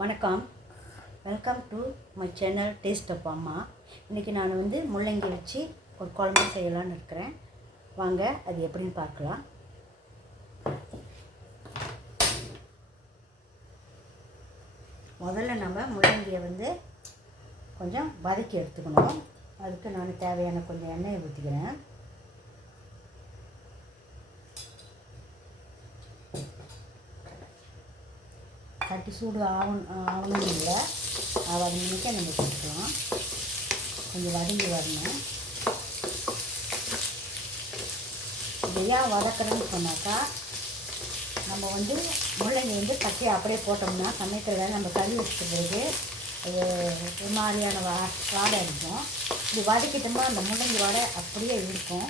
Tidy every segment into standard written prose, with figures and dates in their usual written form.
வணக்கம். Welcome to my channel taste of Amma. இன்றைக்கி நான் முள்ளங்கி வச்சு ஒரு குழம்பு செய்யலான்னு இருக்கிறேன். வாங்க அது எப்படின்னு பார்க்கலாம். முதல்ல நம்ம முள்ளங்கியை கொஞ்சம் வதக்கி எடுத்துக்கணும். அதுக்கு நான் தேவையான கொஞ்சம் எண்ணெயை ஊற்றிக்கிறேன். கட்டி சூடு ஆகணும் இல்லை, வதங்கிக்க நம்ம போட்டுக்கலாம். கொஞ்சம் வதங்கி வரணும். இது ஏன் வதக்கிறேன்னு சொன்னாக்கா, நம்ம முள்ளங்கி பச்சையை அப்படியே போட்டோம்னா சமைக்கிற வேலை நம்ம கறி வச்சுட்டு பிறகு ஒரு மாதிரியான வாடை இருக்கும். இது வதக்கிட்டோம்னா அந்த முள்ளங்கி வாடை அப்படியே இருக்கும்.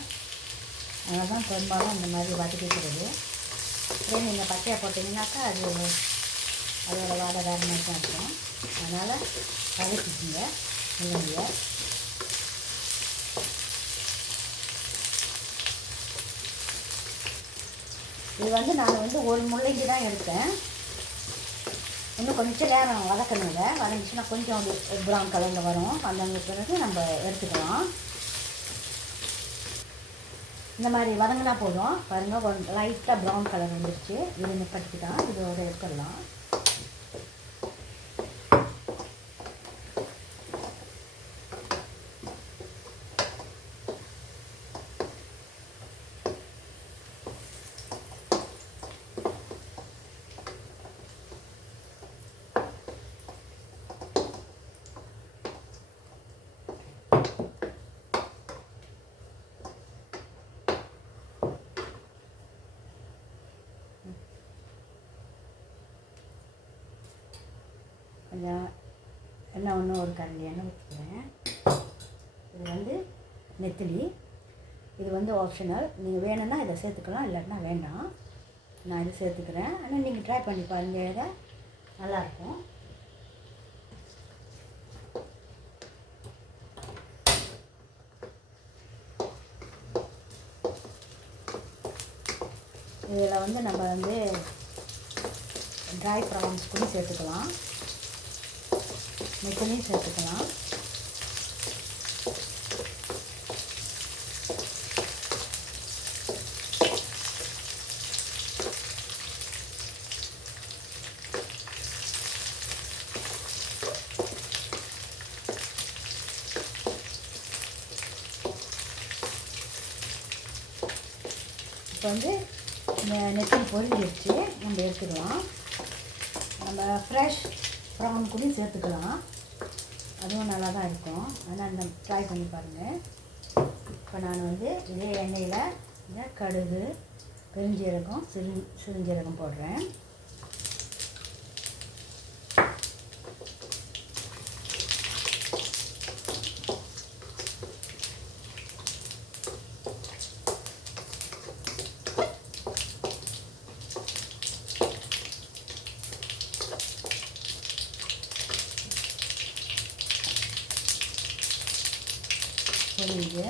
அதனால தான் பெரும்பாலும் அந்த மாதிரி வதக்கிக்கிறது. இதே நீங்கள் பச்சையாக போட்டிங்கனாக்கா அதோட வாடை வேறு மாதிரி தான் இருக்கும். அதனால் வதக்கிக்குங்க முள்ளங்கியை. இது நான் ஒரு முள்ளங்கி தான் எடுத்தேன். இன்னும் கொஞ்சம் நேரம் வதக்கணுங்க. வதங்கிச்சுன்னா கொஞ்சம் ப்ரௌன் கலரில் வரும். அந்த பிறகு நம்ம எடுத்துக்கலாம். இந்த மாதிரி வதங்கினா போதும். பாருங்கள், ஒரு லைட்டாக ப்ரௌன் கலர் வந்துருச்சு. இது நிப்பட்டுக்கு தான் இதோட எடுத்துடலாம். கொஞ்சம் எண்ணெய் ஒரு கரண்டி எண்ணெய் ஊற்றிக்கிறேன். இது நெத்திலி. இது ஆப்ஷனல். நீங்கள் வேணும்னா இதை சேர்த்துக்கலாம், இல்லைன்னா வேண்டாம். நான் இது சேர்த்துக்கிறேன். ஆனால் நீங்கள் ட்ரை பண்ணி பாருங்கள், இதை நல்லாயிருக்கும். இதில் நம்ம ட்ரை ப்ரான்ஸ் கூட சேர்த்துக்கலாம், நெத்திலையும் சேர்த்துக்கலாம். இப்போ நெத்திலி பொரிஞ்சிடுச்சு. நம்ம எடுத்துக்கலாம். நம்ம ஃப்ரெஷ் ப்ரான் கூட சேர்த்துக்கலாம், அதுவும் நல்லா தான் இருக்கும். அதனால் இந்த ட்ரை பண்ணி பாருங்கள். இப்போ நான் இதே எண்ணெயில் கடுகு, பெருஞ்சீரகம், சிறுஞ்சீரகம் போடுறேன். பொரிஞ்சு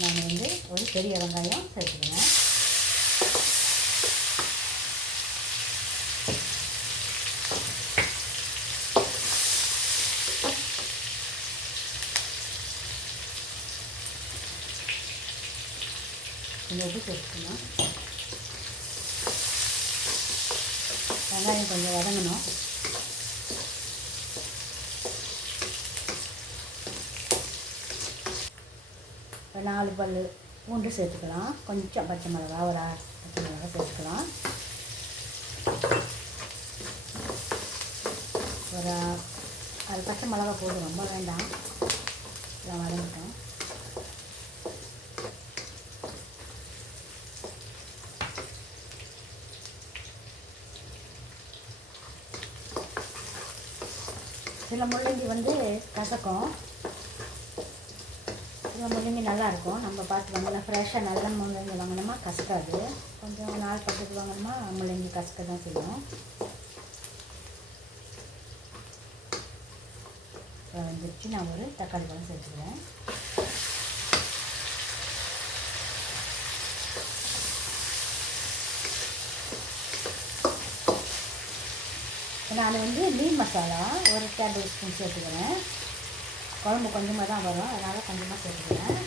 நான் ஒரு பெரிய வெங்காயம் சேர்த்துக்கிறேன். கொஞ்சம் உப்பு சேர்த்துக்கணும். வெங்காயம் கொஞ்சம் வதங்கணும். ஒரு 4 பல் பூண்டு சேர்த்துக்கலாம். கொஞ்சம் பச்சை மிளகா, ஒரு பச்சை மிளகா சேர்த்துக்கலாம். ஒரு 6 பச்சை மிளகா போதும், ரொம்ப வேண்டாம். இதை வதங்கிட்டேன். சில முள்ளங்கி கசக்கும், சில முள்ளங்கி நல்லாயிருக்கும். நம்ம பார்த்து வாங்கலாம். ஃப்ரெஷ்ஷாக நல்ல முள்ளங்கி வாங்கினோமா கசக்காது. கொஞ்சம் 4 பக்கத்துக்கு வாங்கினோமா முள்ளங்கி கசக்க தான் செய்யும். வந்துருச்சு. நான் ஒரு தக்காளி பழம் சேர்த்துக்கிறேன். நான் வந்து மீன் மசாலா ஒரு டேபிள் ஸ்பூன் சேர்த்துக்கிறேன். குழம்பு கொஞ்சமாக தான் வரும், அதனால் கொஞ்சமாக சேர்த்துக்கிறேன்.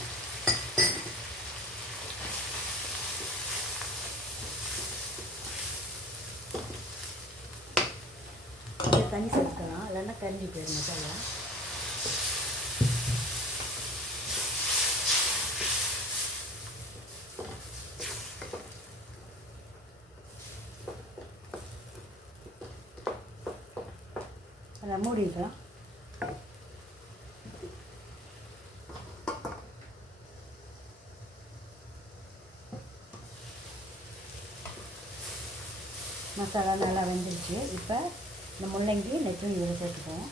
கொஞ்சம் தண்ணி சேர்த்துக்கலாம், இல்லைன்னா கரிஞ்சி போயிடும் மசாலா. அதை மூடிக்கலாம். மசாலா நல்லா வெந்துருச்சு. இப்போ இந்த முள்ளங்கி நெத்திலி இதில் சேர்த்துக்குவோம்.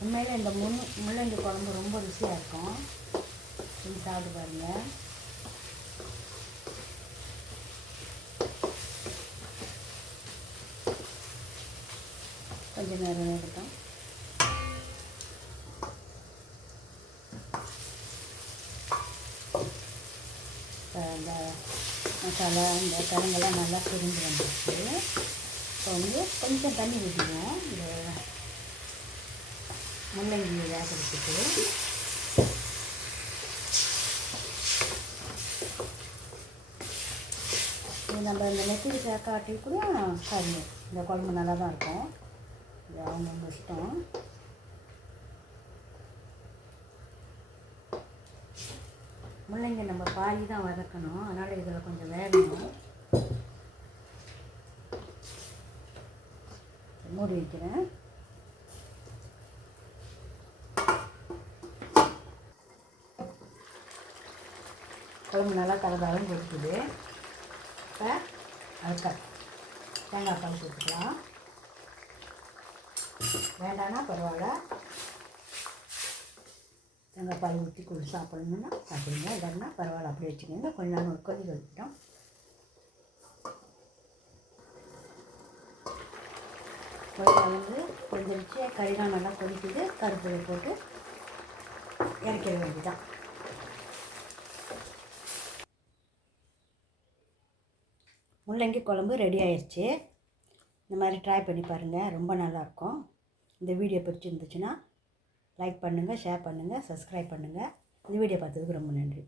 உண்மையில் இந்த முள்ளங்கி குழம்பு ரொம்ப ருசியாக இருக்கும். நீங்கள் சாப்பிட்டு பாருங்கள். கொஞ்சம் நேரம் இருக்கட்டும். இந்த மசாலா இந்த கிழங்கெல்லாம் நல்லா சுருண்டு வந்துடுச்சு. இப்போ வந்து கொஞ்சம் தண்ணி ஊற்றிடுவோம் இந்த முள்ளங்கி வேகிறதுக்கு. இது நம்ம இந்த நெத்திலி சேர்க்காட்டி கூட சரி, இந்த குழம்பு நல்லா தான் இருக்கும். இது அவங்க இஷ்டம். முள்ளங்கி நம்ம பாதி தான் வதக்கணும், அதனால் இதில் கொஞ்சம் வேகணும். மூடி வைக்கிறேன். குழம்பு நல்லா தரதாலும் கொடுக்குது. இப்போ அதுக்கு தேங்காய் பால் சேர்த்துக்கலாம். வேண்டான்னா பரவாயில்ல, தேங்காய் பால் ஊற்றி கொடுத்து சாப்பிடணுன்னா சாப்பிடுங்க, இல்லைன்னா பரவாயில்ல அப்படி வச்சுக்கோங்க. கொஞ்ச நேரம் ஒரு கொதி வச்சுட்டோம். கொதியில் வந்து கொதிச்சு கறிலாம் நல்லா கொதிக்குது. கருவேப்பிலை போட்டு இறக்கிட வேண்டியதான். முள்ளங்கி குழம்பு ரெடி ஆயிடுச்சு. இந்த மாதிரி ட்ரை பண்ணி பாருங்கள், ரொம்ப நல்லாயிருக்கும். இந்த வீடியோ பிடிச்சிருந்துச்சுன்னா லைக் பண்ணுங்கள், ஷேர் பண்ணுங்கள், சப்ஸ்கிரைப் பண்ணுங்கள். இந்த வீடியோ பார்த்ததுக்கு ரொம்ப நன்றி.